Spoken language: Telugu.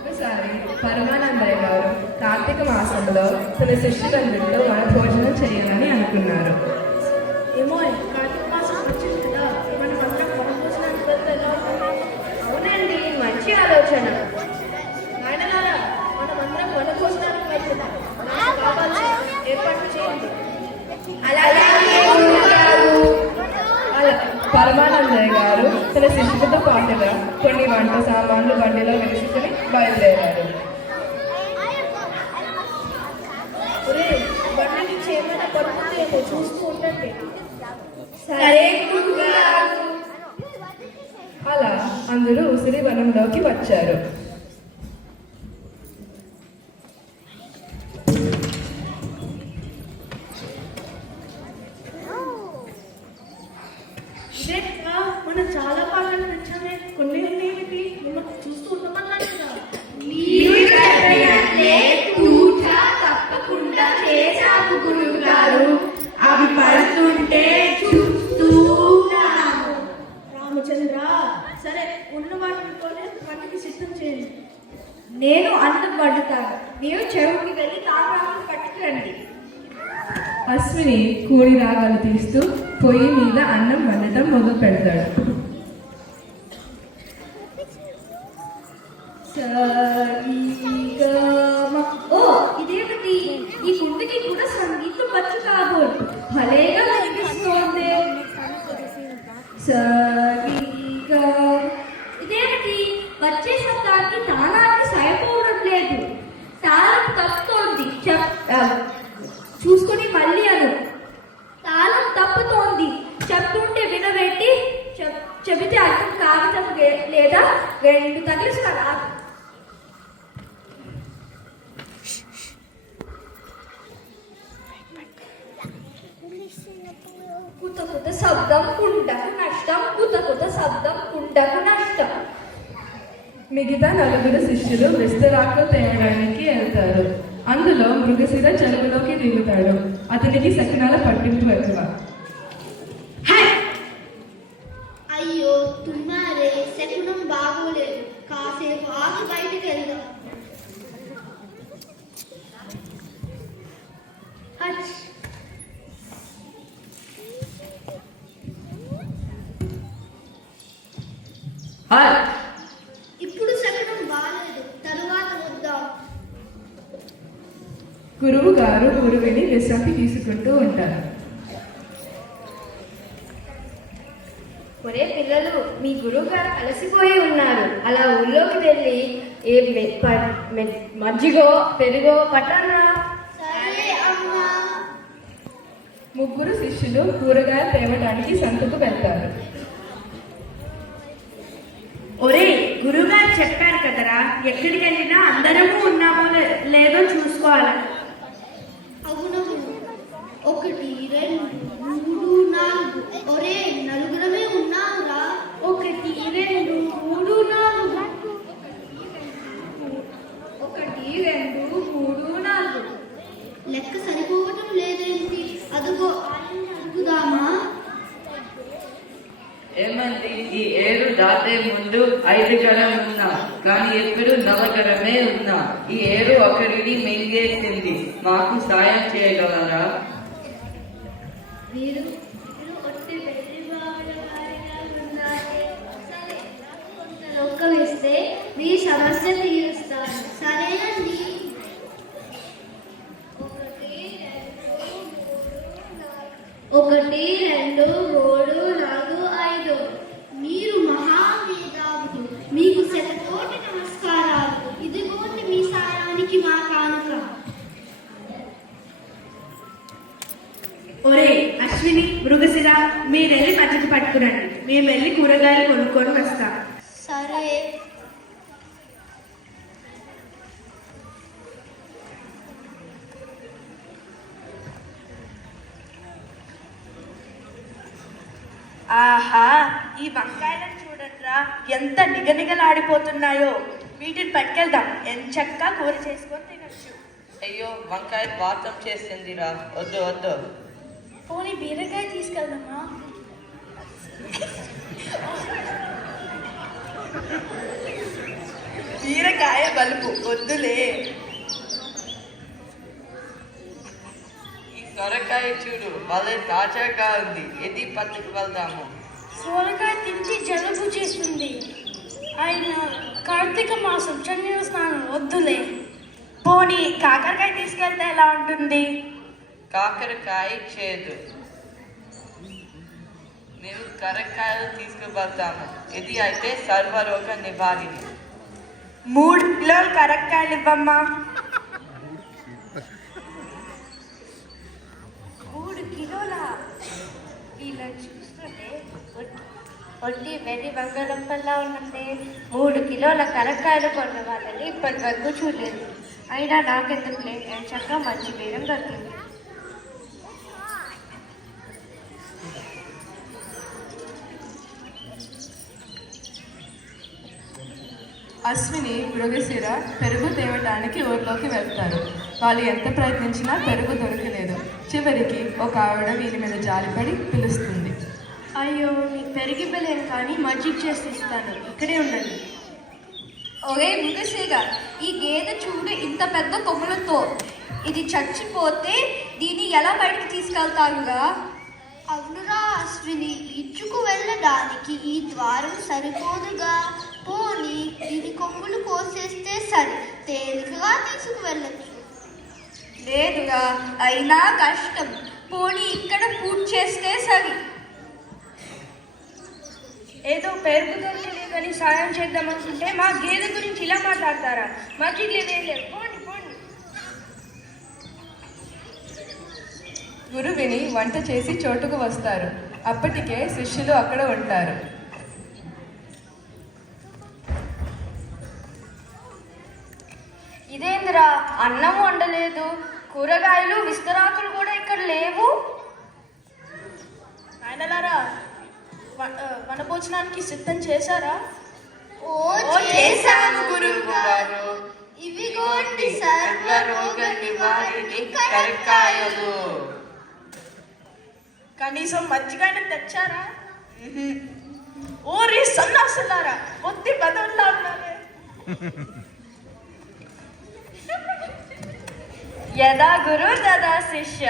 ఒకసారి పరమానందయ్య గారు కార్తీక మాసంలో తన శిష్యులందరితో వనభోజనం చేయాలని అనుకున్నారు. ఏమో కార్తీక మాసం వచ్చింది కదా, మనం అందరం వనభోజనానికి వెళ్తే ఎలా ఉంటుంది? అవునండి, మంచి ఆలోచన. నాయనలారా, మనం అందరం వనభోజనానికి వెళ్తున్నాం. కావాల్సిన ఏర్పాట్లు చేయండి. అలా పరమానందయ్య గారు తన శిష్యులతో పాటుగా కొన్ని వంట సామాన్లు బండిలో వేసుకుని బయలుదేరారు. బండి నుంచి ఏమైనా పడుతుందేమో చూస్తూ ఉండండి. సరే. అలా అందరూ ఉసిరి వనంలోకి వచ్చారు. మనం చాలా పాటలు నచ్చామే, కొన్ని ఏమిటి మిమ్మల్ని చూస్తూ ఉండమన్నాను కదా. తప్పకుండా చేశాము గురువు గారు. అవి పడుతుంటే చూస్తూ రామచంద్ర, సరే ఉన్న వాటితోనే వాటికి సిద్ధం చేయండి. నేను అన్నం వండుతాను, మీరు చెరువుకి వెళ్ళి తామరాకులు పట్టుకురండి. అశ్విని కోడి రాగాలు తీస్తూ పొయ్యి మీద అన్నం వండటం మొదలు పెడతాడు. ఓ ఇదేమిటి, ఈ కుండకి కూడా సంగీతం వచ్చు కాబోలు, భలేగా వినిపిస్తోంది. ఇదేమిటి, వచ్చే శబ్దానికి తాళానికి సరిపోవడం లేదు. తాళం తప్పుతోంది. చూసుకుని మళ్ళీ అను. తాళం తప్పుతోంది. చెప్తుంటే వినబెట్టి చెబితే అర్థం కాగితం లేదా 2 తగిలిస్తాను. కుత కుత శబ్దం కుండకు నష్టం, కుత కుత శబ్దం కుండకు నష్టం. మిగతా 4 శిష్యులు విస్తరాకులు తేయడానికి వెళ్తారు. అందులో మృగశిర చెరువులోకి దిగుతాడు. అతనికి సకినాల పట్టింపు ఎక్కువ. అయ్యో తుమ్మారే, శకునం బాగోలేదు. కాసేపు ఆగి బయటికి వెళ్దాం. ఇప్పుడు శకునం బాగలేదు, తరువాత వద్దాం. గురువు గారు గురువిని విశ్రాంతి తీసుకుంటూ ఉంటారు. ఒరే పిల్లలు, మీ గురువు గారు అలసిపోయి ఉన్నారు. అలా ఊళ్ళోకి వెళ్ళి మజ్జిగో పెరుగో పట్టరా. ముగ్గురు శిష్యులు కూరగాయలు తేవడానికి సంతకు వెళ్తారు. ఒరే, గురువుగారు చెప్పారు కదరా, ఎక్కడికి వెళ్ళినా అందరము ఉన్నామో లేదో చూసుకోవాలి. అవునవును, 1 2 3 4. ఒరే, నలుగురమే ఉన్నావురా. 1 2 3 4. 1 2 3 4. లెక్క సరిపోవటం లేదేంటి? అదుగో ఆయన అడుగుదామా? ఏమండి, ఈ 7 దాటే ముందు 5 గరం ఉన్నా, కానీ ఎప్పుడు 4 గరమే ఉన్నా. ఈ 7 ఒకరిని మింగేసింది. మాకు సాయం చేయగలరా? మీరు ఒట్టి వెర్రి బాబుల వారిగా ఉన్నారే. సరే, కొంత లొక్క వేస్తే మీ సమస్య తీరుస్తాను. సరేనండి. 1 2 3 4 5. మీరు మహామేధావులు. మీకు శతకోటి నమస్కారాలు. ఇదిగోండి మీ సాయానికి మా కానుక. ఒరే అశ్విని, మృగశిర, మీరెళ్ళి మజ్జిగ పట్టుకురండి. మేము వెళ్ళి కూరగాయలు కొనుక్కొని వస్తాం. సరే. ఆహా, ఈ వంకాయలను చూడండిరా, ఎంత నిగనిగలాడిపోతున్నాయో. వీటిని పట్టుకెళ్దాం, ఎంచక్కా కూర చేసుకొని తినొచ్చు. అయ్యో, వంకాయ వాతం చేసిందిరా, వద్దు వద్దు. పోనీ బీరకాయ తీసుకెళ్దామా? బీరకాయ బలుపు వద్దులే. ఈ సొరకాయ చూడు భలే తాజాగా ఉంది, ఇది పట్టుకు వెళ్దాము. సోరకాయ తింటే జలుబు చేస్తుంది. ఆయన కార్తీక మాసం చన్నీళ్ళ స్నానం వద్దులే. పోనీ కాకరకాయ తీసుకెళ్తే ఎలా ఉంటుంది? కాకరకాయ చేదు, మేము కరక్కాయలు తీసుకువెళ్తాము, ఇది అయితే సర్వరోగ నివారణ. 3 కిలోలు కరక్కాయలు ఇవ్వమ్మా. 3 కిలోల ఇలా చూస్తుంటే ఒట్టి వెర్రి బంగాళంపల్లా ఉన్నట్టే. 3 కిలోల కరక్కాయలు కొన్న వాళ్ళని ఇప్పటి వరకు చూడలేదు. అయినా నాకెందుకులే, చక్కగా మంచి బేరం దొరికింది. అశ్విని, మృగశిర పెరుగు తేవటానికి ఊర్లోకి వెళ్తారు. వాళ్ళు ఎంత ప్రయత్నించినా పెరుగు దొరకలేదు. చివరికి ఒక ఆవిడ వీరి మీద జాలిపడి పిలుస్తుంది. అయ్యో, నీకు పెరిగిపోలేను కానీ మజ్జిగ చేసి ఇస్తాను, ఇక్కడే ఉండండి. ఒరే మృగశిర, ఈ గేదె చూడు ఇంత పెద్ద కొమ్ములతో. ఇది చచ్చిపోతే దీన్ని ఎలా బయటికి తీసుకెళ్తానుగా? అవునురా అశ్విని, ఇచ్చుకు వెళ్ళడానికి ఈ ద్వారం సరిపోదుగా. పోనీ ఇది కొమ్ములు కోసేస్తే సరి, తేలికగా తీసుకువెళ్ళచ్చు. లేదుగా, అయినా కష్టం. పోనీ ఇక్కడ పూజ చేస్తే సరి. ఏదో పెరుగు దొరకలేదని సాయం చేద్దామనుకుంటే మా గేదె గురించి ఇలా మాట్లాడతారా? మజ్జిగ లేదు, పోండి పోండి. గురువిని వంట చేసి చోటుకు వస్తారు. అప్పటికే శిష్యులు అక్కడ ఉంటారు. ఇదేందిరా, అన్నం వండలేదు, కూరగాయలు విస్తరాకులు కూడా ఇక్కడ లేవు. ఆయనలారా, వనభోజనానికి సిద్ధం చేశారా? ఓ చేశాము గురువు గారు. ఇవిగోండి సర్వరోగ నివారణి కరక్కాయలు. కనీసం మజ్జిగైన తెచ్చారా? ఓరి సన్నాసులారా, ఒత్తి బదల్లా ఉన్నారే. యదా గురు తదా శిష్య.